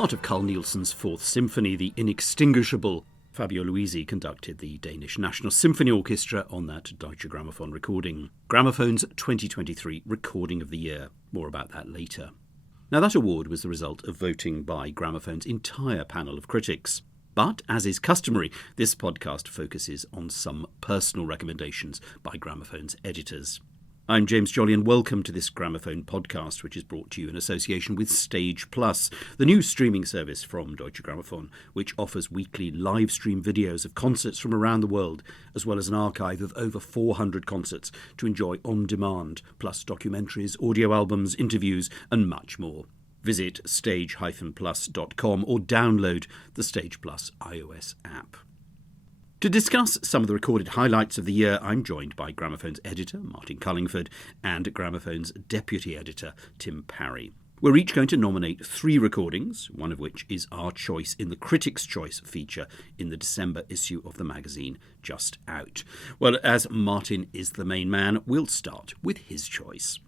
part of Carl Nielsen's Fourth Symphony, the inextinguishable, Fabio Luisi conducted the Danish National Symphony Orchestra on that Deutsche Grammophon recording. Gramophone's 2023 Recording of the Year. More about that later. Now, that award was the result of voting by Gramophone's entire panel of critics. But, as is customary, this podcast focuses on some personal recommendations by Gramophone's editors. I'm James Jolly and welcome to this Gramophone podcast, which is brought to you in association with Stage Plus, the new streaming service from Deutsche Grammophon, which offers weekly live stream videos of concerts from around the world, as well as an archive of over 400 concerts to enjoy on demand, plus documentaries, audio albums, interviews, and much more. Visit stage-plus.com or download the Stage Plus iOS app. To discuss some of the recorded highlights of the year, I'm joined by Gramophone's editor, Martin Cullingford, and Gramophone's deputy editor, Tim Parry. We're each going to nominate 3 recordings, one of which is our choice in the Critics' Choice feature in the December issue of the magazine just out. Well, as Martin is the main man, we'll start with his choice.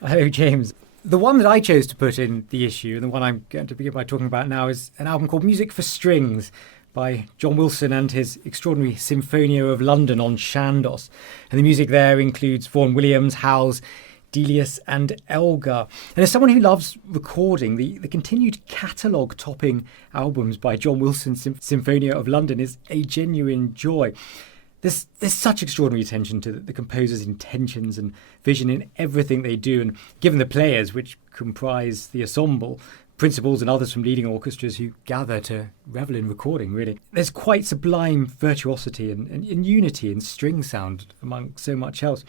Hello, James. The one that I chose to put in the issue, and the one I'm going to begin by talking about now, is an album called Music for Strings by John Wilson and his extraordinary Sinfonia of London on Chandos. And the music there includes Vaughan Williams, Howells, Delius and Elgar. And as someone who loves recording, the continued catalogue-topping albums by John Wilson's Symphonia of London is a genuine joy. There's such extraordinary attention to the composer's intentions and vision in everything they do, and given the players, which comprise the ensemble, principals and others from leading orchestras who gather to revel in recording, really. There's quite sublime virtuosity and unity in string sound among so much else.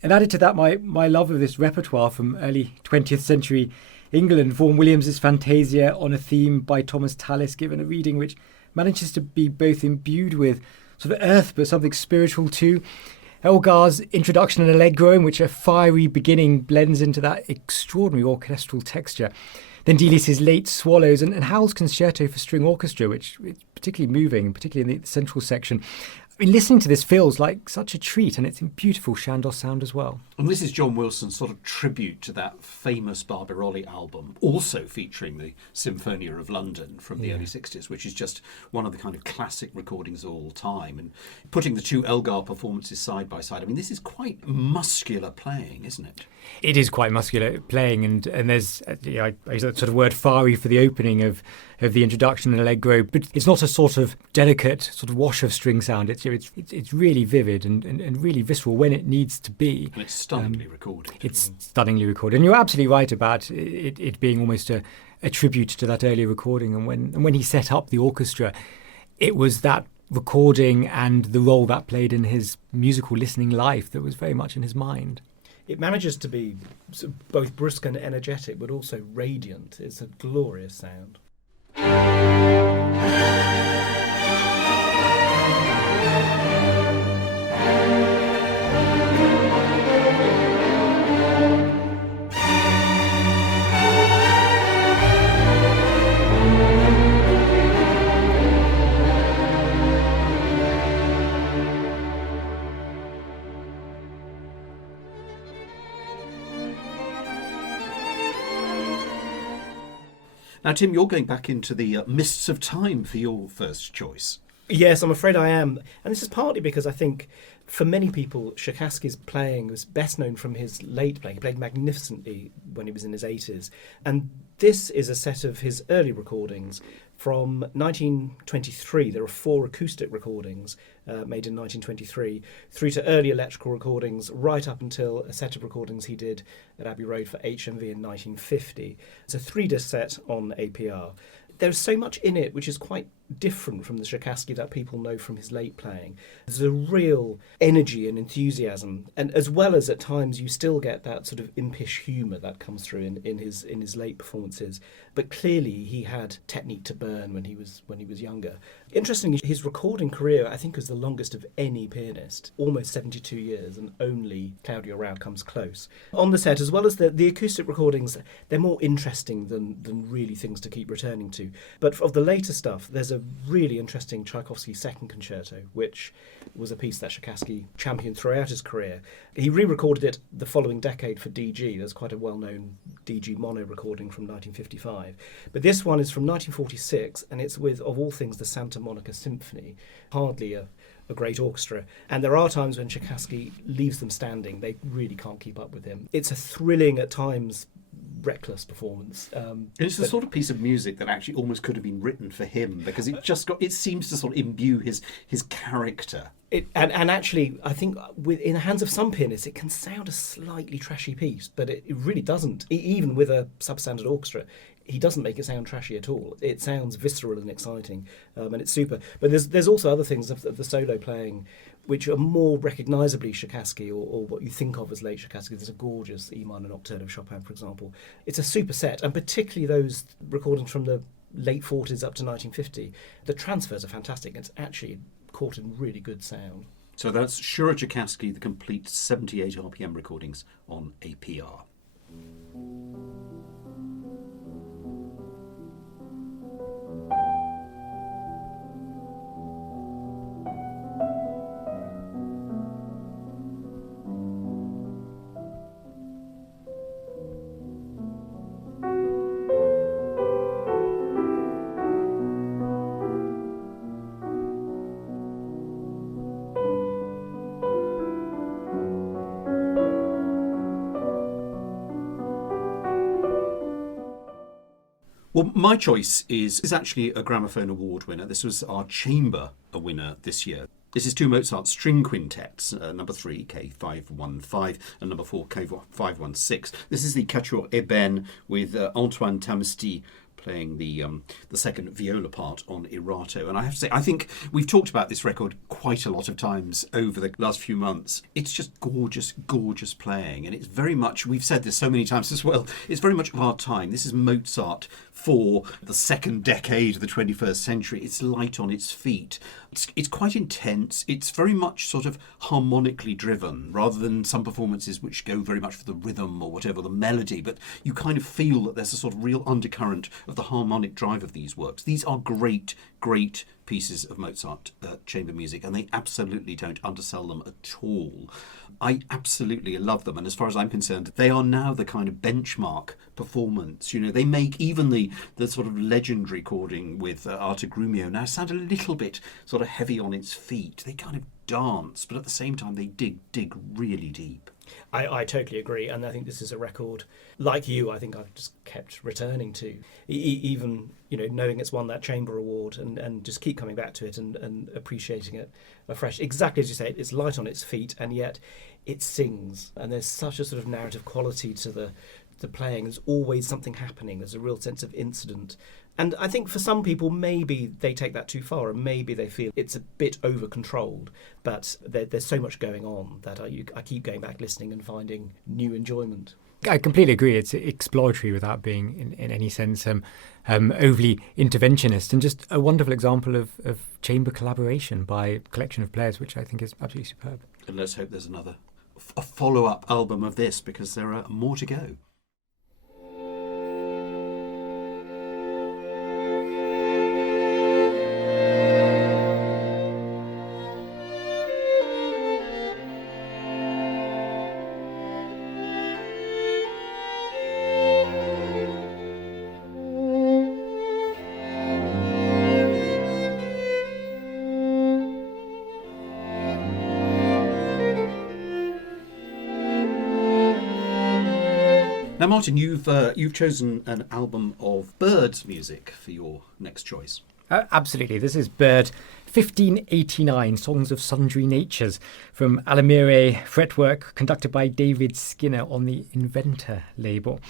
And added to that, my love of this repertoire from early 20th century England, Vaughan Williams' Fantasia on a Theme by Thomas Tallis, given a reading which manages to be both imbued with sort of earth but something spiritual too. Elgar's Introduction and Allegro, in which a fiery beginning blends into that extraordinary orchestral texture. Then Delius' Late Swallows and Howells' Concerto for String Orchestra, which is particularly moving, particularly in the central section. I mean, listening to this feels like such a treat, and it's in beautiful Chandos sound as well. And this is John Wilson's sort of tribute to that famous Barbarolli album, also featuring the Symphonia of London from the early 60s, which is just one of the kind of classic recordings of all time. And putting the two Elgar performances side by side, I mean, this is quite muscular playing, isn't it? It is quite muscular playing, and there's I use that sort of word fiery for the opening of the introduction and allegro, but it's not a sort of delicate sort of wash of string sound. It's really vivid and really visceral when it needs to be. And it's stunningly recorded. It's stunningly recorded, and you're absolutely right about it being almost a tribute to that earlier recording. And when he set up the orchestra, it was that recording and the role that played in his musical listening life that was very much in his mind. It manages to be both brisk and energetic, but also radiant. It's a glorious sound. Now, Tim, you're going back into the mists of time for your first choice. Yes, I'm afraid I am. And this is partly because I think for many people, Tchaikovsky's playing was best known from his late playing. He played magnificently when he was in his 80s. And this is a set of his early recordings from 1923. There are 4 acoustic recordings made in 1923, through to early electrical recordings, right up until a set of recordings he did at Abbey Road for HMV in 1950. It's a 3-disc set on APR. There's so much in it which is quite different from the Tchaikovsky that people know from his late playing. There's a real energy and enthusiasm, and as well as at times you still get that sort of impish humour that comes through in his late performances. But clearly he had technique to burn when he was younger. Interestingly, his recording career I think was the longest of any pianist, almost 72 years, and only Claudio Rao comes close. On the set, as well as the acoustic recordings, they're more interesting than really things to keep returning to. But of the later stuff, there's a really interesting Tchaikovsky second concerto, which was a piece that Tchaikovsky championed throughout his career. He re-recorded it the following decade for DG. There's quite a well-known DG mono recording from 1955. But this one is from 1946, and it's with, of all things, the Santa Monica Symphony. Hardly a great orchestra. And there are times when Tchaikovsky leaves them standing. They really can't keep up with him. It's a thrilling, at times, reckless performance. It's the sort of piece of music that actually almost could have been written for him, because it seems to sort of imbue his character. And actually, I think in the hands of some pianists, it can sound a slightly trashy piece, but it really doesn't. Even with a substandard orchestra, he doesn't make it sound trashy at all. It sounds visceral and exciting, and it's super. But there's also other things of the solo playing which are more recognisably Tchaikovsky, or what you think of as late Tchaikovsky. There's a gorgeous E minor nocturne of Chopin, for example. It's a super set, and particularly those recordings from the late 40s up to 1950. The transfers are fantastic, and it's actually caught in really good sound. So that's Shura Tchaikovsky, the complete 78 RPM recordings on APR. Well, my choice is actually a Gramophone Award winner. This was our chamber winner this year. This is two Mozart string quintets, number 3, K515, and number 4, K516. This is the Quatuor Ébène with Antoine Tamesti playing the second viola part on Erato. And I have to say, I think we've talked about this record quite a lot of times over the last few months. It's just gorgeous, gorgeous playing. And it's very much, we've said this so many times as well, it's very much of our time. This is Mozart for the second decade of the 21st century. It's light on its feet. It's quite intense. It's very much sort of harmonically driven, rather than some performances which go very much for the rhythm or whatever, the melody. But you kind of feel that there's a sort of real undercurrent of the harmonic drive of these works. These are great, great pieces of Mozart chamber music, and they absolutely don't undersell them at all. I absolutely love them, and as far as I'm concerned, they are now the kind of benchmark performance. You know, they make even the sort of legendary recording with Arte Grumio now sound a little bit sort of heavy on its feet. They kind of dance, but at the same time they dig really deep. I totally agree, and I think this is a record, like you, I think I've just kept returning to, even, you know, knowing it's won that Chamber Award, and just keep coming back to it and appreciating it afresh. Exactly as you say, it's light on its feet, and yet it sings, and there's such a sort of narrative quality to the playing. There's always something happening. There's a real sense of incident. And I think for some people, maybe they take that too far, and maybe they feel it's a bit over-controlled, but there's so much going on that I keep going back listening and finding new enjoyment. I completely agree. It's exploratory without being, in any sense, overly interventionist, and just a wonderful example of chamber collaboration by a collection of players, which I think is absolutely superb. And let's hope there's a follow-up album of this, because there are more to go. Now, Martin, you've chosen an album of Bird's music for your next choice. Absolutely. This is Bird 1589, Songs of Sundry Natures, from Alamire Fretwork, conducted by David Skinner on the Inventor label.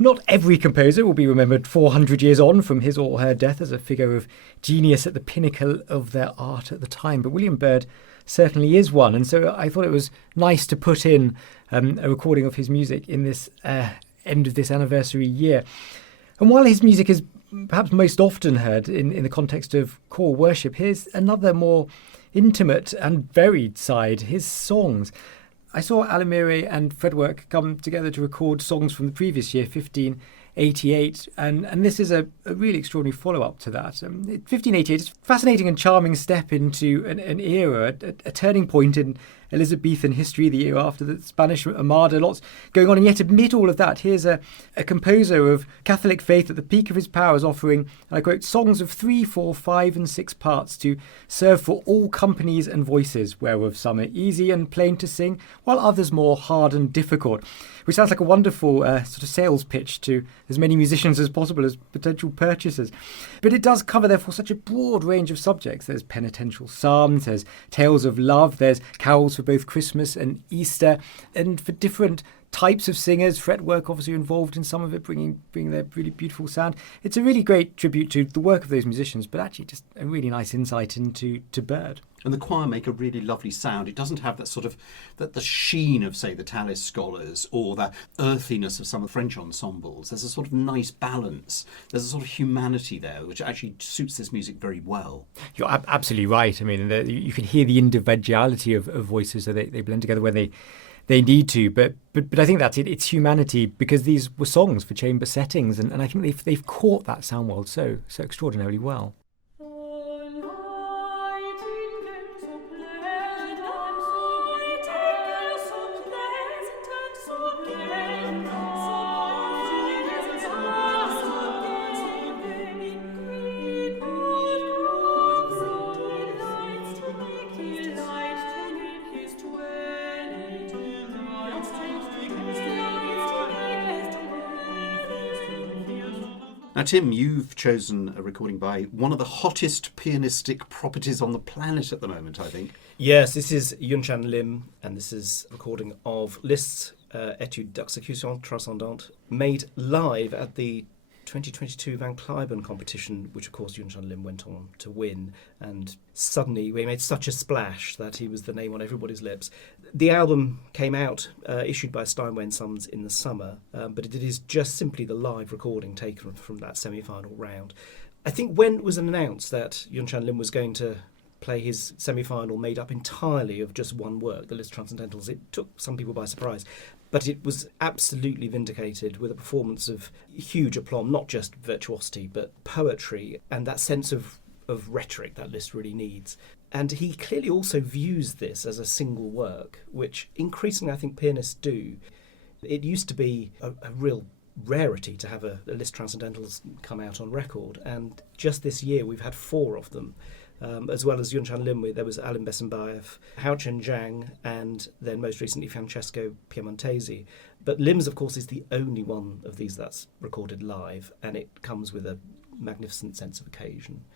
Not every composer will be remembered 400 years on from his or her death as a figure of genius at the pinnacle of their art at the time, but William Byrd certainly is one, and so I thought it was nice to put in a recording of his music in this end of this anniversary year. And while his music is perhaps most often heard in the context of choral worship, here's another more intimate and varied side, his songs. I saw Alamire and Fretwork come together to record songs from the previous year, 15 1588, and this is a really extraordinary follow-up to that. 1588 is a fascinating and charming step into an era, a turning point in Elizabethan history, the year after the Spanish Armada, lots going on. And yet amid all of that, here's a composer of Catholic faith at the peak of his powers offering, and I quote, songs of 3, 4, 5 and 6 parts to serve for all companies and voices, whereof some are easy and plain to sing, while others more hard and difficult. Which sounds like a wonderful sort of sales pitch to as many musicians as possible as potential purchasers. But it does cover, therefore, such a broad range of subjects. There's penitential psalms, there's tales of love, there's carols for both Christmas and Easter, and for different types of singers, fretwork obviously involved in some of it, bringing their really beautiful sound. It's a really great tribute to the work of those musicians, but actually just a really nice insight into Bird. And the choir make a really lovely sound. It doesn't have that sort of the sheen of, say, the Tallis Scholars or that earthiness of some of the French ensembles. There's a sort of nice balance. There's a sort of humanity there, which actually suits this music very well. You're absolutely right. I mean, you can hear the individuality of voices, so they blend together when they need to, but I think that's it. It's humanity, because these were songs for chamber settings, and I think they've caught that sound world so extraordinarily well. Now, Tim, you've chosen a recording by one of the hottest pianistic properties on the planet at the moment, I think. Yes, this is Yunshan Lim, and this is a recording of Liszt's Etude d'Exécution Transcendante, made live at the 2022 Van Cliburn competition, which of course Yunshan Lim went on to win, and suddenly we made such a splash that he was the name on everybody's lips. The album came out, issued by Steinway & Sons in the summer, but it is just simply the live recording taken from that semi-final round. I think when it was announced that Yunshan Lim was going to play his semi-final made up entirely of just one work, the Liszt Transcendentals, it took some people by surprise. But it was absolutely vindicated with a performance of huge aplomb, not just virtuosity, but poetry and that sense of rhetoric that Liszt really needs. And he clearly also views this as a single work, which increasingly I think pianists do. It used to be a real rarity to have a Liszt Transcendentals come out on record, and just this year we've had 4 of them. As well as Yunshan Lim, there was Alim Besenbaev, Haochen Zhang, and then most recently Francesco Piemontesi. But Lim's, of course, is the only one of these that's recorded live, and it comes with a magnificent sense of occasion.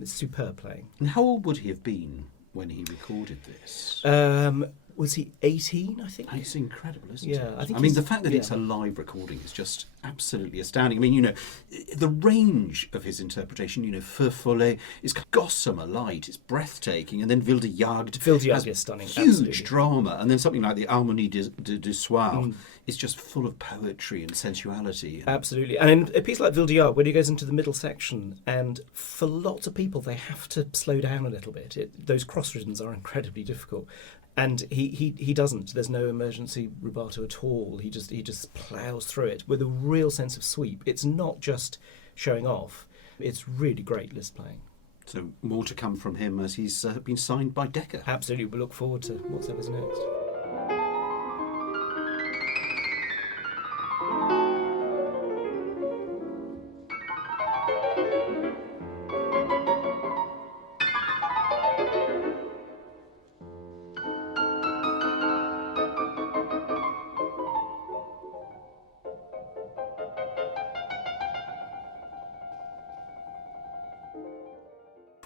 It's superb playing. And how old would he have been when he recorded this? Was he 18, I think? It's incredible, isn't Yeah, it? I mean, the fact that it's a live recording is just absolutely astounding. I mean, the range of his interpretation, Feu Follet is gossamer light, it's breathtaking, and then Wilde Jagd is stunning. Huge absolutely. drama, and then something like the Harmonie du Soir is just full of poetry and sensuality. Absolutely. And in a piece like Wilde Jagd, when he goes into the middle section, and for lots of people, they have to slow down a little bit. Those cross rhythms are incredibly difficult. And he doesn't. There's no emergency rubato at all. He just ploughs through it with a real sense of sweep. It's not just showing off. It's really great Liszt playing. So more to come from him as he's been signed by Decca. Absolutely. We look forward to whatever's next.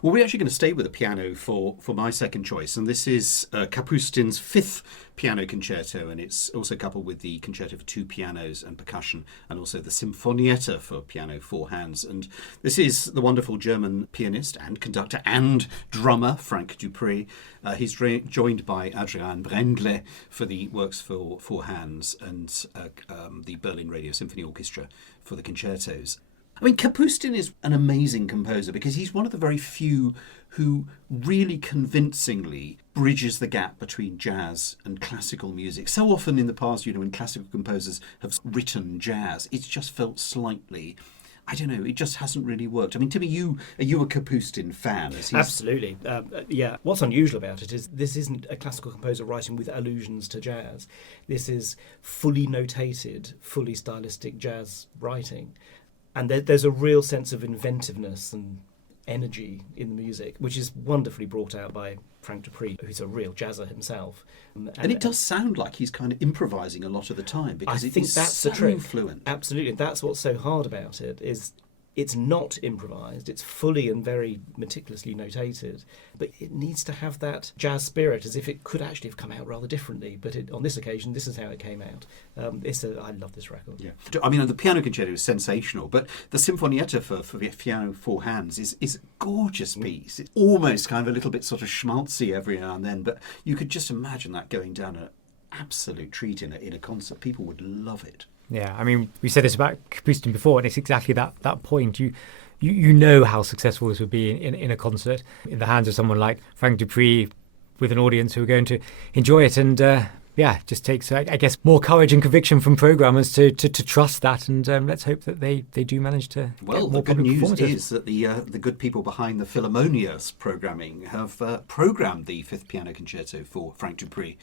Well, we're actually going to stay with the piano for my second choice, and this is Kapustin's 5th piano concerto, and it's also coupled with the concerto for 2 pianos and percussion, and also the Sinfonietta for piano 4 hands. And this is the wonderful German pianist and conductor and drummer Frank Dupré. He's joined by Adrian Brendle for the works for 4 hands and the Berlin Radio Symphony Orchestra for the concertos. I mean, Kapustin is an amazing composer because he's one of the very few who really convincingly bridges the gap between jazz and classical music. So often in the past, when classical composers have written jazz, it's just felt slightly, I don't know, it just hasn't really worked. I mean, Timmy, are you a Kapustin fan? Absolutely. Yeah. What's unusual about it is this isn't a classical composer writing with allusions to jazz. This is fully notated, fully stylistic jazz writing. And there's a real sense of inventiveness and energy in the music, which is wonderfully brought out by Frank Dupree, who's a real jazzer himself. And it does sound like he's kind of improvising a lot of the time, because I think that's so the trick. fluent. Absolutely. That's what's so hard about it, is it's not improvised. It's fully and very meticulously notated, but it needs to have that jazz spirit, as if it could actually have come out rather differently. But on this occasion, this is how it came out. I love this record. Yeah, I mean, the piano concerto is sensational, but the Sinfonietta for the piano 4 hands is a gorgeous piece. It's almost kind of a little bit sort of schmaltzy every now and then, but you could just imagine that going down an absolute treat in a concert. People would love it. Yeah, I mean, we said this about Kapustin before, and it's exactly that point. You know how successful this would be in a concert, in the hands of someone like Frank Dupree, with an audience who are going to enjoy it. And just takes, I guess, more courage and conviction from programmers to trust that. And let's hope that they do manage to Well, get more the good news performances. is that the good people behind the Philharmonia's programming have programmed the 5th Piano Concerto for Frank Dupree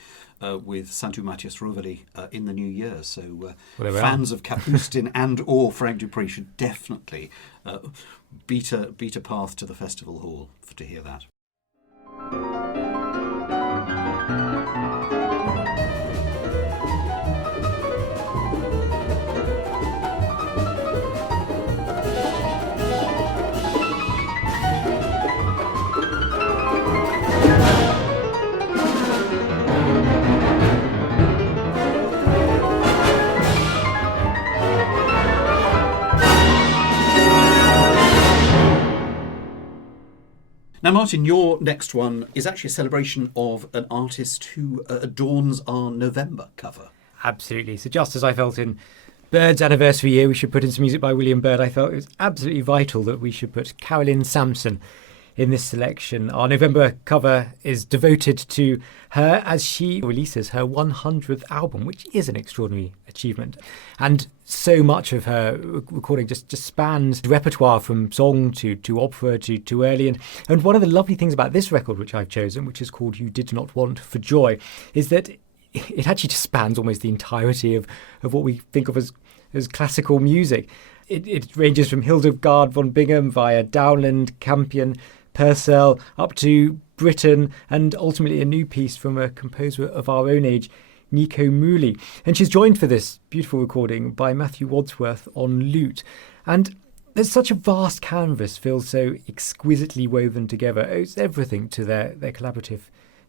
with Santu Matias Roveli in the new year. So fans of Kapustin and or Frank Dupree should definitely beat a path to the festival hall to hear that. Now, Martin, your next one is actually a celebration of an artist who adorns our November cover. Absolutely. So just as I felt in Bird's anniversary year we should put in some music by William Byrd, I felt it was absolutely vital that we should put Carolyn Sampson in this selection. Our November cover is devoted to her as she releases her 100th album, which is an extraordinary achievement. And so much of her recording just spans repertoire, from song to opera to early. And one of the lovely things about this record, which I've chosen, which is called You Did Not Want for Joy, is that it actually just spans almost the entirety of what we think of as classical music. It ranges from Hildegard von Bingen via Dowland, Campion, Purcell, up to Britten, and ultimately a new piece from a composer of our own age, Nico Muhly. And she's joined for this beautiful recording by Matthew Wadsworth on lute. And there's such a vast canvas, feels so exquisitely woven together. It's everything to their collaborative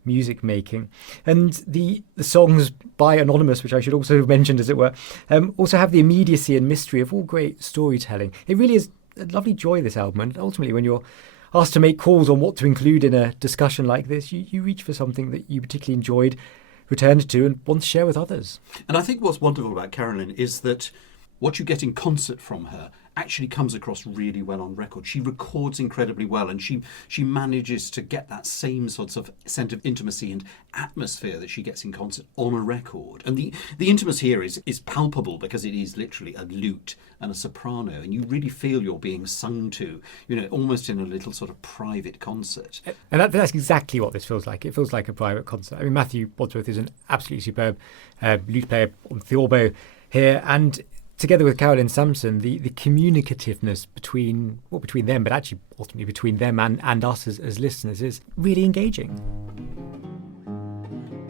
music making. And the songs by Anonymous, which I should also have mentioned, as it were, also have the immediacy and mystery of all great storytelling. It really is a lovely joy, this album. And ultimately, when you're asked to make calls on what to include in a discussion like this, you reach for something that you particularly enjoyed, returned to, and want to share with others. And I think what's wonderful about Carolyn is that what you get in concert from her actually comes across really well on record. She records incredibly well, and she manages to get that same sort of sense of intimacy and atmosphere that she gets in concert on a record. And the intimacy here is palpable, because it is literally a lute and a soprano, and you really feel you're being sung to, almost in a little sort of private concert. And that's exactly what this feels like. It feels like a private concert. I mean, Matthew Wadsworth is an absolutely superb lute player on the oboe here, and together with Carolyn Sampson, the communicativeness between them, but actually ultimately between them and us as listeners, is really engaging.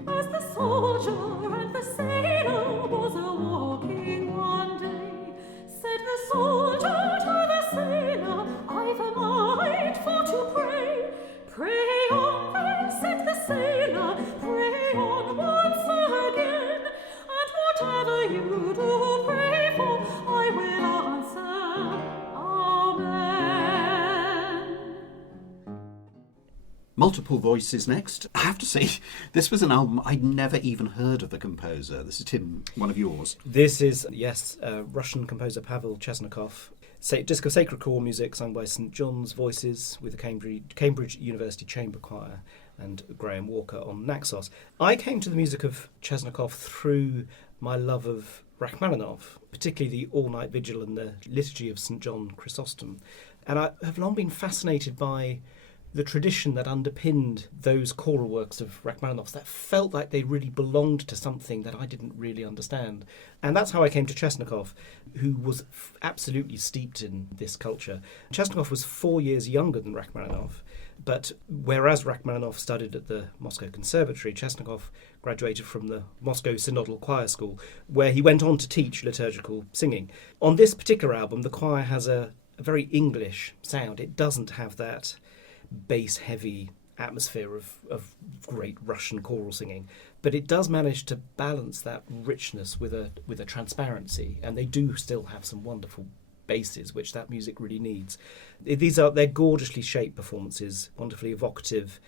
As the soldier and the sailor was a-walking one day, said the soldier to the sailor, I've a mind for to pray. Pray on then, said the sailor, pray on once again, and whatever you do, pray for, I will answer, Amen. Multiple Voices next. I have to say, this was an album I'd never even heard of the composer. This is, Tim, one of yours. This is, yes, Russian composer Pavel Chesnokov. Disco sacred choral music sung by St John's Voices with the Cambridge University Chamber Choir. and Graham Walker on Naxos. I came to the music of Chesnokov through my love of Rachmaninoff, particularly the All-Night Vigil and the Liturgy of St. John Chrysostom. And I have long been fascinated by the tradition that underpinned those choral works of Rachmaninoff's that felt like they really belonged to something that I didn't really understand. And that's how I came to Chesnokov, who was absolutely steeped in this culture. Chesnokov was 4 years younger than Rachmaninoff, but whereas Rachmaninoff studied at the Moscow Conservatory, Chesnokov graduated from the Moscow Synodal Choir School, where he went on to teach liturgical singing. On this particular album, the choir has a very English sound. It doesn't have that bass-heavy atmosphere of great Russian choral singing, but it does manage to balance that richness with a transparency, and they do still have some wonderful basses, which that music really needs. They're gorgeously shaped performances, wonderfully evocative.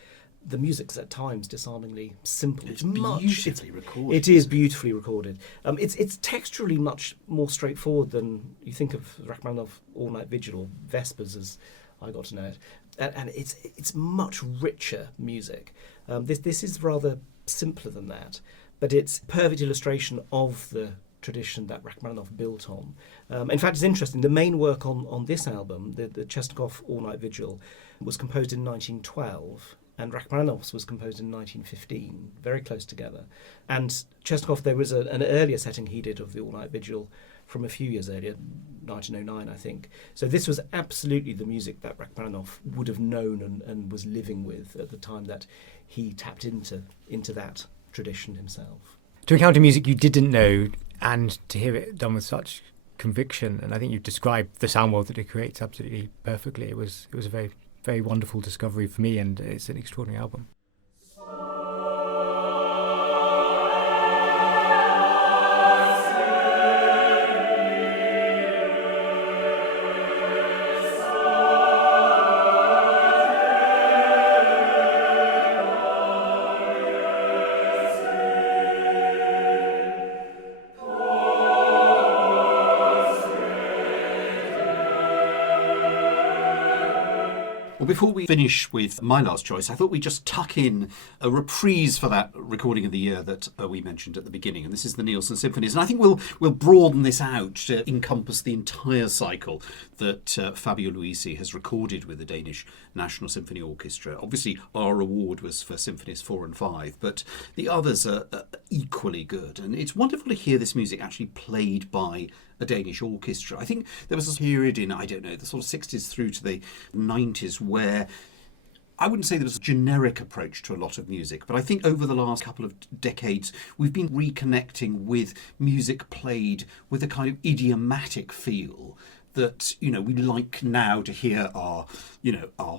The music's at times disarmingly simple. It's beautifully recorded. It is beautifully recorded. It's texturally much more straightforward than you think of Rachmaninoff All-Night Vigil or Vespers, as I got to know it. And it's much richer music. This is rather simpler than that, but it's a perfect illustration of the tradition that Rachmaninoff built on. In fact, it's interesting, the main work on this album, the Chesnokov All-Night Vigil, was composed in 1912, and Rachmaninoff's was composed in 1915, very close together. And Chesnokov, there was an earlier setting he did of the All-Night Vigil from a few years earlier, 1909, I think. So this was absolutely the music that Rachmaninoff would have known and was living with at the time that he tapped into that tradition himself. To encounter music you didn't know and to hear it done with such conviction, and I think you've described the sound world that it creates absolutely perfectly. It was a very, very wonderful discovery for me, and it's an extraordinary album. Well, before we finish with my last choice, I thought we'd just tuck in a reprise for that recording of the year that we mentioned at the beginning, and this is the Nielsen Symphonies. And I think we'll broaden this out to encompass the entire cycle that Fabio Luisi has recorded with the Danish National Symphony Orchestra. Obviously, our award was for Symphonies 4 and 5, but the others are equally good. And it's wonderful to hear this music actually played by a Danish orchestra. I think there was a period in, I don't know, the sort of 60s through to the 90s where I wouldn't say there was a generic approach to a lot of music, but I think over the last couple of decades we've been reconnecting with music played with a kind of idiomatic feel that, we like now to hear our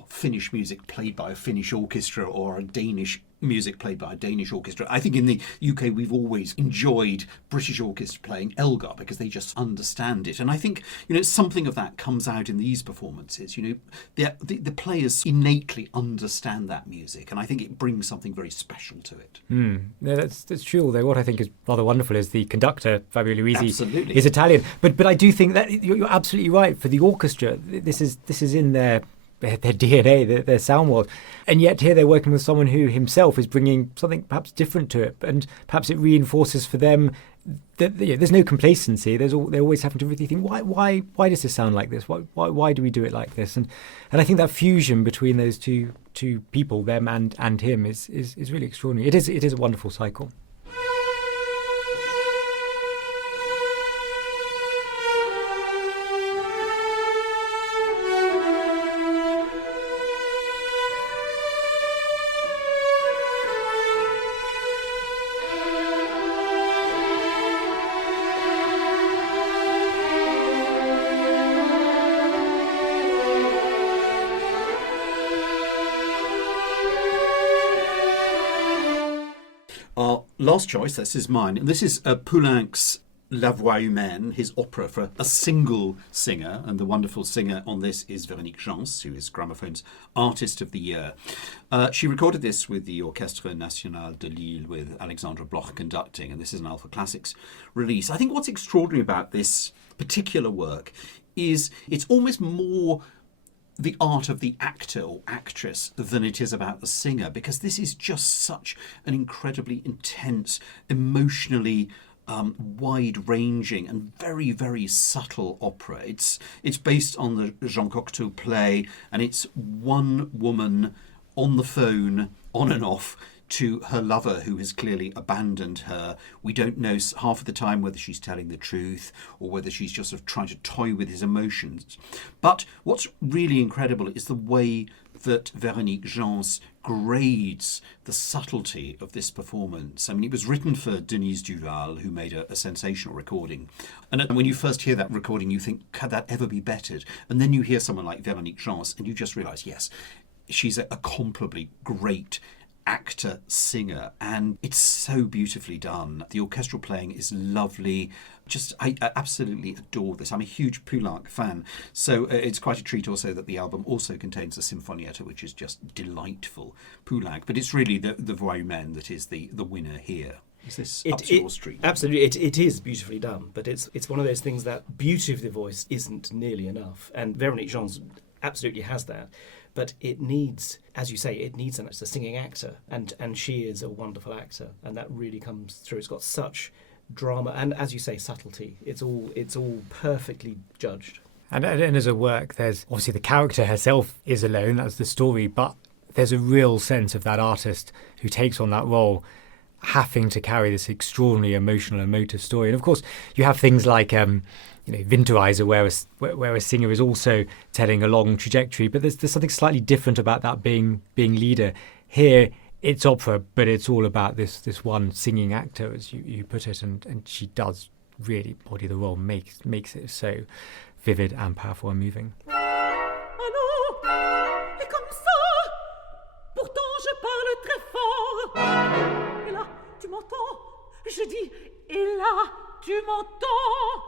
Finnish music played by a Finnish orchestra or our Danish music played by a Danish orchestra. I think in the UK we've always enjoyed British orchestra playing Elgar because they just understand it. And I think, something of that comes out in these performances. The players innately understand that music, and I think it brings something very special to it. Yeah, that's true. Although what I think is rather wonderful is the conductor, Fabio Luisi, Absolutely. is Italian. But I do think that you're absolutely right. For the orchestra, this is in their DNA, their sound world, and yet here they're working with someone who himself is bringing something perhaps different to it, and perhaps it reinforces for them that there's no complacency. They're always having to really think, why does this sound like this? Why do we do it like this? And I think that fusion between those two people, them and him, is really extraordinary. It is a wonderful cycle. Our last choice, this is mine. This is Poulenc's La Voix Humaine, his opera for a single singer, and the wonderful singer on this is Véronique Gens, who is Gramophone's Artist of the Year. She recorded this with the Orchestre National de Lille with Alexandre Bloch conducting, and this is an Alpha Classics release. I think what's extraordinary about this particular work is it's almost more the art of the actor or actress than it is about the singer, because this is just such an incredibly intense, emotionally wide-ranging and very, very subtle opera. It's based on the Jean Cocteau play, and it's one woman on the phone, on and off, to her lover who has clearly abandoned her. We don't know half of the time whether she's telling the truth or whether she's just sort of trying to toy with his emotions. But what's really incredible is the way that Véronique Gens grades the subtlety of this performance. I mean, it was written for Denise Duval, who made a sensational recording. And when you first hear that recording, you think, could that ever be bettered? And then you hear someone like Véronique Gens, and you just realise, yes, she's a comparably great actor, singer, and it's so beautifully done. The orchestral playing is lovely. I absolutely adore this. I'm a huge Poulenc fan, so it's quite a treat also that the album also contains a sinfonietta, which is just delightful. Poulenc, but it's really the Voix Humaine that is the winner here. Is this up to your street? Absolutely, it is beautifully done, but it's one of those things that beauty of the voice isn't nearly enough, and Véronique Gens absolutely has that. But it needs, as you say, it needs a singing actor, and she is a wonderful actor, and that really comes through. It's got such drama, and as you say, subtlety. It's all perfectly judged. And as a work, there's obviously the character herself is alone, that's the story, but there's a real sense of that artist who takes on that role having to carry this extraordinarily emotional, emotive story. And of course, you have things like Winterreise, where a singer is also telling a long trajectory, but there's something slightly different about that being leader. Here, it's opera, but it's all about this one singing actor, as you put it, and she does really body the role, makes it so vivid and powerful and moving. Allô, et comme ça, pourtant je parle très fort. Et là, tu m'entends? Je dis, et là, tu m'entends?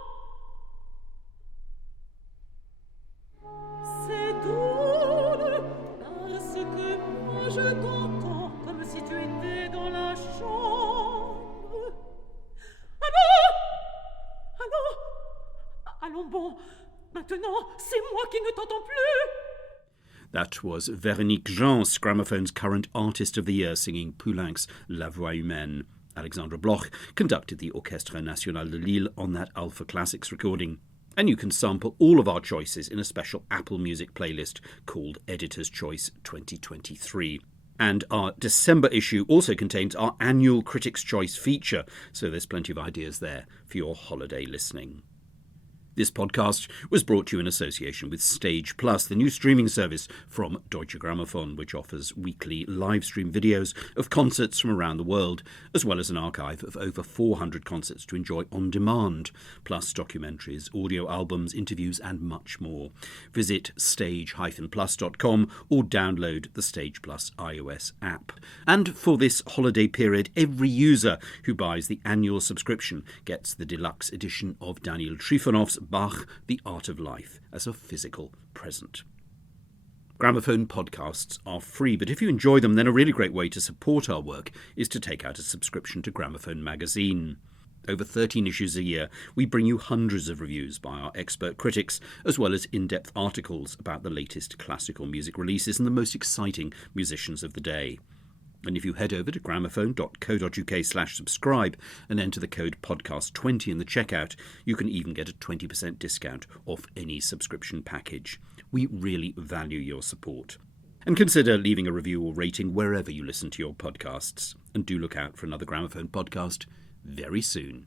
C'est drôle, parce que moi je t'entends comme si tu étais dans la chambre. Allons bon, maintenant c'est moi qui ne t'entends plus. That was Véronique Gens, Gramophone's current Artist of the Year, singing Poulenc's La Voix Humaine. Alexandra Bloch conducted the Orchestre National de Lille on that Alpha Classics recording. And you can sample all of our choices in a special Apple Music playlist called Editor's Choice 2023. And our December issue also contains our annual Critics' Choice feature, so there's plenty of ideas there for your holiday listening. This podcast was brought to you in association with Stage Plus, the new streaming service from Deutsche Grammophon, which offers weekly live stream videos of concerts from around the world, as well as an archive of over 400 concerts to enjoy on demand, plus documentaries, audio albums, interviews, and much more. Visit stage-plus.com or download the Stage Plus iOS app. And for this holiday period, every user who buys the annual subscription gets the deluxe edition of Daniel Trifonov's Bach, The Art of Life, as a physical present. Gramophone podcasts are free, but if you enjoy them, then a really great way to support our work is to take out a subscription to Gramophone magazine. Over 13 issues a year, we bring you hundreds of reviews by our expert critics, as well as in-depth articles about the latest classical music releases and the most exciting musicians of the day. And if you head over to gramophone.co.uk/subscribe and enter the code podcast20 in the checkout, you can even get a 20% discount off any subscription package. We really value your support. And consider leaving a review or rating wherever you listen to your podcasts. And do look out for another Gramophone podcast very soon.